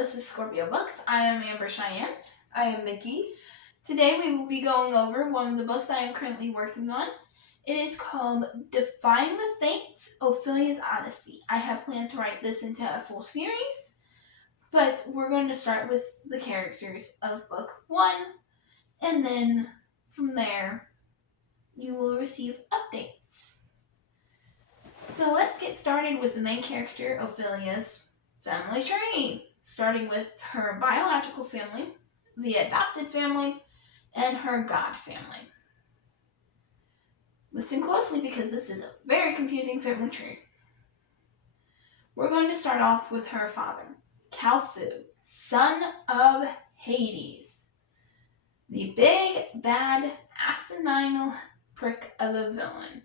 this is Scorpio Books. I am Amber Cheyenne. I am Mickey. Today we will be going over one of the books I am currently working on. It is called Defying the Fates, Ophelia's Odyssey. I have planned to write this into a full series, but we're going to start with the characters of book 1, and then from there you will receive updates. So let's get started with the main character, Ophelia's family tree, starting with her biological family, the adopted family, and her god family. Listen closely because this is a very confusing family tree. We're going to start off with her father, Calfu, son of Hades, the big, bad, asinine prick of a villain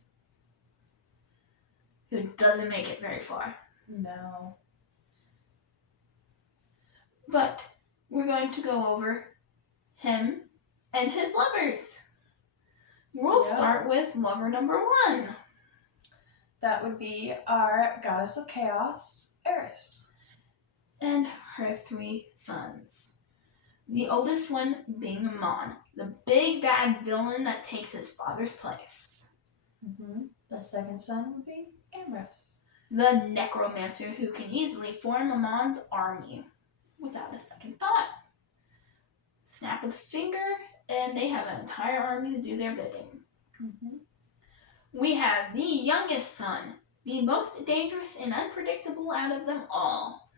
who doesn't make it very far. No. But we're going to go over him and his lovers. We'll start with lover number 1. That would be our goddess of chaos, Eris. And her 3 sons. The oldest one being Amon, the big bad villain that takes his father's place. The second son would be Ambrose, the necromancer who can easily form Amon's army without a second thought. Snap of the finger, and they have an entire army to do their bidding. We have the youngest son, the most dangerous and unpredictable out of them all,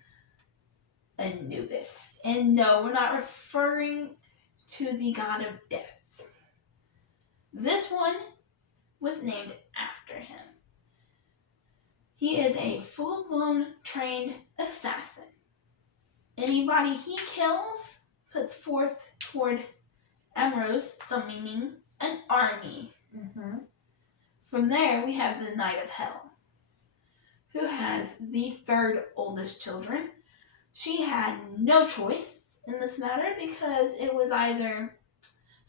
Anubis. And no, we're not referring to the god of death. This one was named after him. He is a full-blown trained assassin. Anybody he kills puts forth toward Ambrose, summoning an army. From there, we have the Knight of Hell, who has the 3rd oldest children. She had no choice in this matter because it was either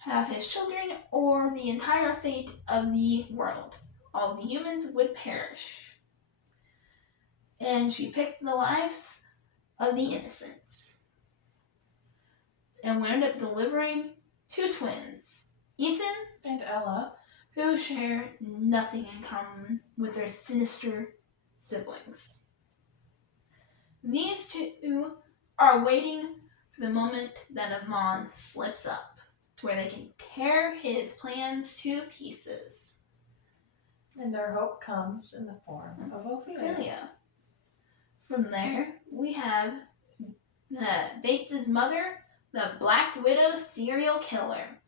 have his children or the entire fate of the world. All the humans would perish. And she picked the lives of the innocents. And wound up delivering 2 twins, Ethan and Ella, who share nothing in common with their sinister siblings. These 2 are waiting for the moment that Amon slips up to where they can tear his plans to pieces. And their hope comes in the form of Ophelia. From there, we have Bates' mother, the Black Widow serial killer.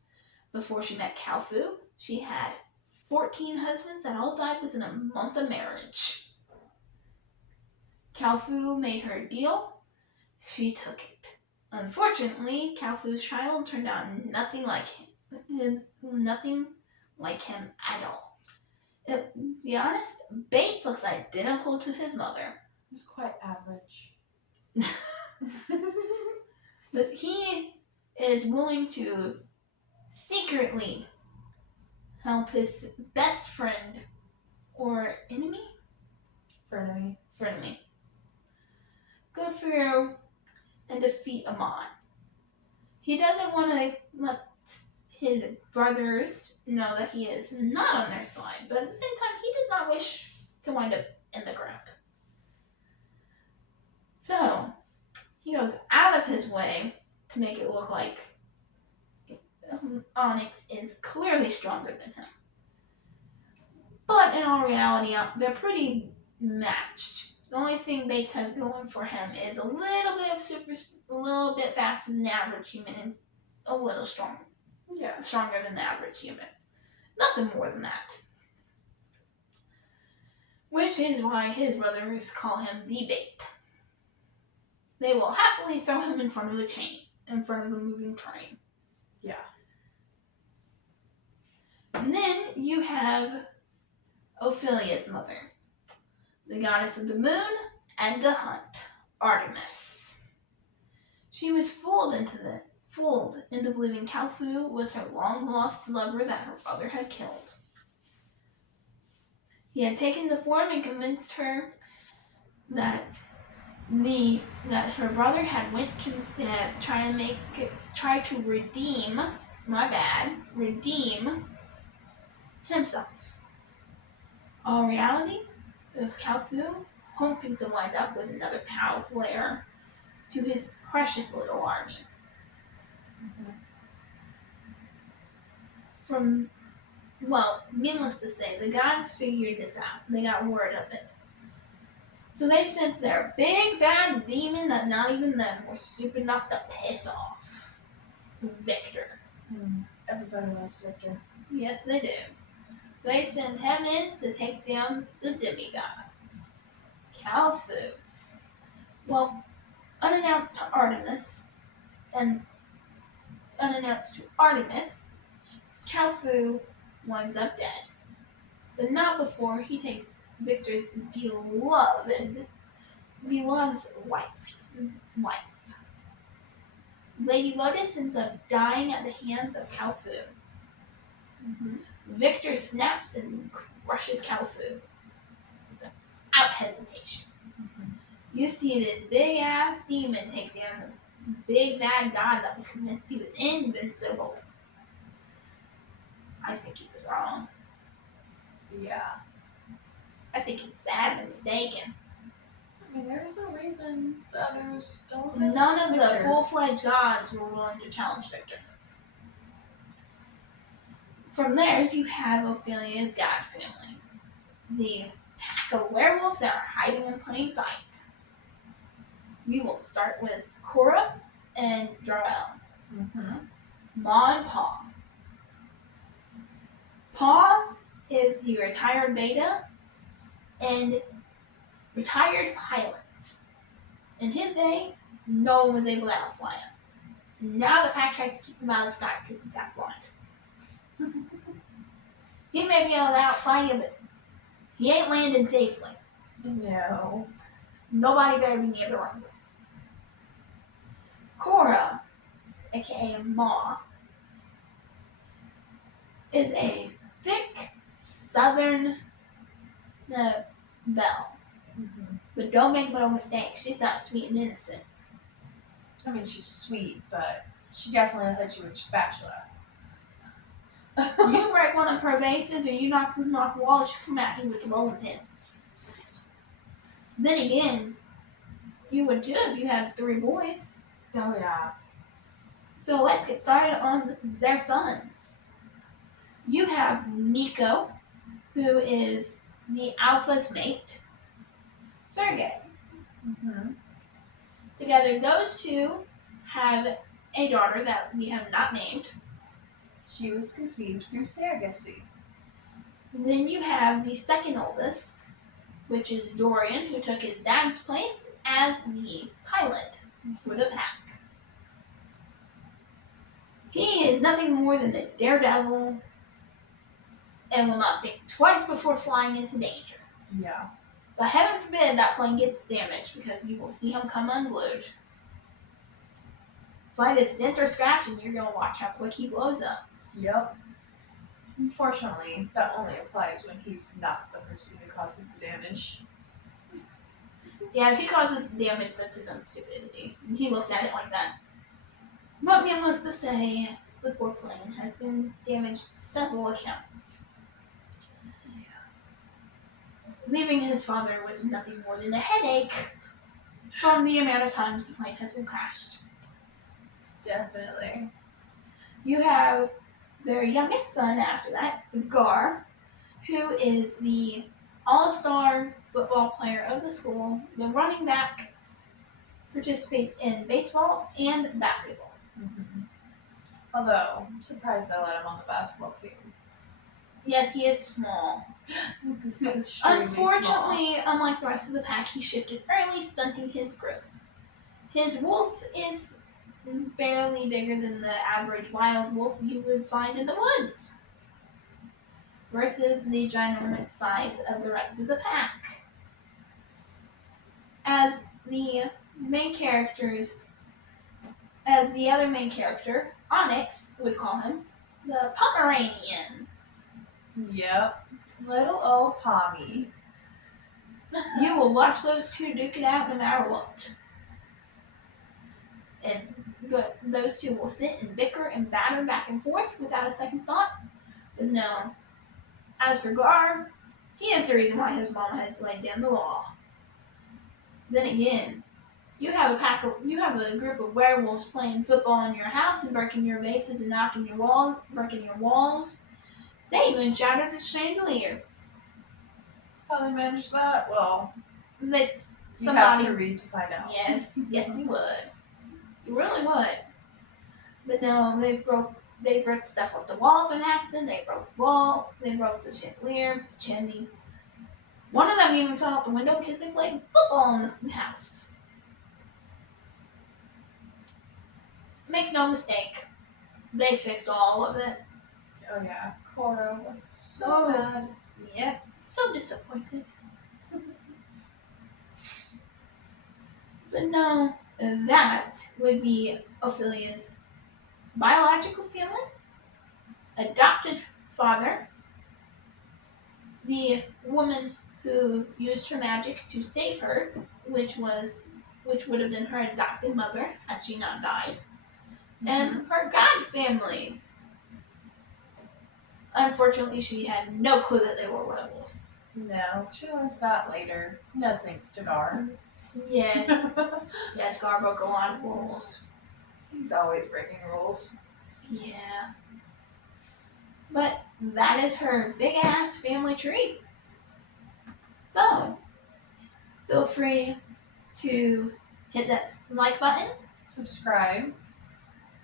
Before she met Calfu, she had 14 husbands that all died within a month of marriage. Calfu made her a deal. She took it. Unfortunately, Calfu's child turned out nothing like him at all. To be honest, Bates looks identical to his mother. He's quite average. But he is willing to secretly help his best friend or enemy? Frenemy. Go through and defeat Amon. He doesn't want to let his brothers know that he is not on their side, but at the same time, he does not wish to wind up in the ground. So, he goes out of his way to make it look like Onyx is clearly stronger than him. But in all reality, they're pretty matched. The only thing Bates has going for him is a little bit faster than the average human and a little stronger. Yeah. Stronger than the average human. Nothing more than that. Which is why his brothers call him the Bait. They will happily throw him in front of a moving train. Yeah. And then you have Ophelia's mother, the goddess of the moon and the hunt, Artemis. She was fooled into believing Calfu was her long-lost lover that her father had killed. He had taken the form and convinced her that that her brother had went to try to redeem himself. All reality, it was Kalfu hoping to wind up with another powerful heir to his precious little army. Needless to say, the gods figured this out. They got word of it. So they sent their big bad demon that not even them were stupid enough to piss off. Victor. Everybody loves Victor. Yes, they do. They send him in to take down the demigod. Kalfu. Well, unannounced to Artemis, Kalfu winds up dead. But not before he takes Victor's beloved's wife. Lady Lotus ends up dying at the hands of Kalfu. Victor snaps and crushes Kalfu without hesitation. You see this big ass demon take down the big bad god that was convinced he was invincible. I think he was wrong. Yeah. I think he's sadly mistaken. I mean, there's no reason the others don't. None of the full-fledged gods were willing to challenge Victor. From there, you have Ophelia's god family. The pack of werewolves that are hiding in plain sight. We will start with Cora and Jarell. Ma and Pa. Pa is the retired beta and retired pilot. In his day, no one was able to outfly him. Now the pack tries to keep him out of the sky because he's half blind. He may be able to outfly you, but he ain't landing safely. No. Nobody better be near the runway. Cora, aka Ma, is a thick southern belle. But don't make no mistake, she's not sweet and innocent. I mean, she's sweet, but she definitely hit you with a spatula. You break one of her vases or you knock something off the wall, she'll come at you with a bowling pin. Then again, you would too if you had 3 boys. Oh, yeah. So let's get started on their sons. You have Nico, who is the alpha's mate, Sergei. Together, those two have a daughter that we have not named. She was conceived through surrogacy. Then you have the second oldest, which is Dorian, who took his dad's place as the pilot for the pack. He is nothing more than a daredevil and will not think twice before flying into danger. Yeah. But heaven forbid that plane gets damaged because you will see him come unglued. Slightest dent or scratch and you're going to watch how quick he blows up. Yep. Unfortunately, that only applies when he's not the person who causes the damage. Yeah, if he causes damage, that's his own stupidity. He looks at it like that. But needless to say, the poor plane has been damaged several accounts. Leaving his father with nothing more than a headache from the amount of times the plane has been crashed. Definitely. You have their youngest son after that, Gar, who is the all-star football player of the school. The running back participates in baseball and basketball. Although, I'm surprised they let him on the basketball team. Yes, he is small. Unfortunately, unlike the rest of the pack, he shifted early, stunting his growth. His wolf is barely bigger than the average wild wolf you would find in the woods, versus the ginormous size of the rest of the pack. As the other main character, Onyx would call him, the Pomeranian. Yep. Little old Pommy. You will watch those two duke it out no matter what. It's good. Those two will sit and bicker and batter back and forth without a second thought. But no. As for Gar, he is the reason why his mom has laid down the law. Then again, you have a group of werewolves playing football in your house and breaking your vases and breaking your walls. They even shattered a chandelier. How they manage that? Well, That you have to read to find out. Yes, you would. You really would. But no, they broke stuff off the walls on accident. They broke the wall. They broke the chandelier, the chimney. One of them even fell out the window because they played football in the house. Make no mistake, they fixed all of it. Oh yeah, Cora was so mad. Yep, so disappointed. But no, that would be Ophelia's biological family, adopted father, the woman who used her magic to save her, which would have been her adopted mother had she not died, and her god family. Unfortunately, she had no clue that they were werewolves. No, she learns that later. No thanks to Gar. Yes. Yes, Gar broke a lot of rules. He's always breaking rules. Yeah. But that is her big ass family tree. So, feel free to hit that like button, subscribe,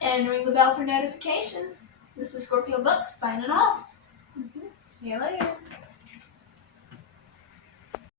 and ring the bell for notifications. This is Scorpio Books signing off. See you later.